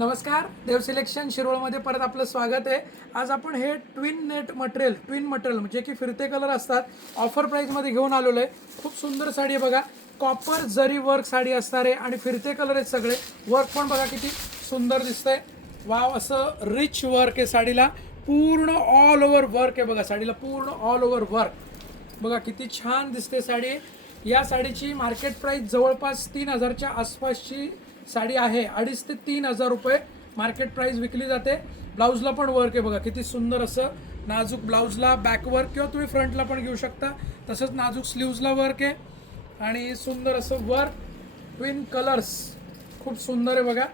नमस्कार, देव सिलेक्शन शिरोळमध्ये परत आपलं स्वागत आहे। आज आपण हे ट्विन मटेरियल म्हणजे की फिरते कलर असतात ऑफर प्राइसमध्ये घेऊन आलेलो आहे। खूप सुंदर साडी आहे बघा, कॉपर जरी वर्क साडी असणार आहे आणि फिरते कलर आहेत सगळे। वर्क पण बघा किती सुंदर दिसतंय, वाव असं रिच वर्क आहे साडीला, पूर्ण ऑल ओव्हर वर्क आहे बघा साडीला, पूर्ण ऑल ओव्हर वर्क बघा किती छान दिसते साडी। या साडीची मार्केट प्राइस जवळपास 3000च्या आसपासची साडी आहे। 2.5 ते 3000 रुपये मार्केट प्राइस विकली जाते। ब्लाउजला पण वर्क आहे बघा किती सुंदर असं नाजूक, ब्लाउजला बॅक वर्क किंवा तुम्ही फ्रंटला पण घेऊ शकता। तसंच नाजूक स्लीव्सला वर्क आहे आणि सुंदर असं वर्क, ट्विन कलर्स खूप सुंदर आहे बघा।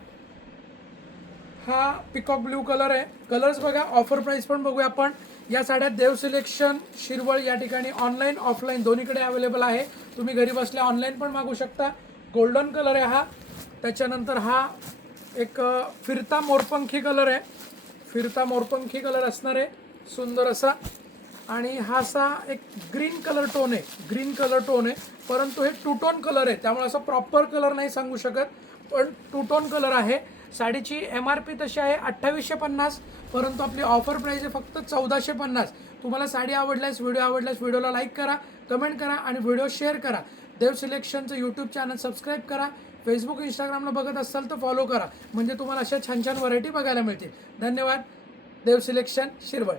हा पिकॉक ब्लू कलर आहे। कलर्स बघा, ऑफर प्राइस पण बघूया आपण। या साड्या देव सिलेक्शन शिरवळ या ठिकाणी ऑनलाईन ऑफलाईन दोन्हीकडे अवेलेबल आहे। तुम्ही घरी बसल्या ऑनलाईन पण मागू शकता। गोल्डन कलर आहे हा, त्याच्यानंतर हा एक फिरता मोरपंखी कलर आहे, फिरता मोरपंखी कलर असणार आहे सुंदर असा। आणि हा असा एक ग्रीन कलर टोन आहे, ग्रीन कलर टोन आहे, परंतु हे टू टोन कलर आहे त्यामुळे असं प्रॉपर कलर नाही सांगू शकत, पण टू टोन कलर आहे। साडीची MRP तशी आहे 2850, परंतु आपली ऑफर प्राइस आहे फक्त 1450। तुम्हाला साडी आवडल्यास, व्हिडिओ आवडल्यास व्हिडिओला लाईक करा, कमेंट करा आणि व्हिडिओ शेअर करा। देव सिलेक्शनचं यूट्यूब चॅनल सबस्क्राईब करा। फेसबुक इंस्टाग्रामला बघत असाल तर फॉलो करा, म्हणजे तुम्हाला अशा छान छान व्हरायटी बघायला मिळतील। धन्यवाद। देव सिलेक्शन शिरवळ।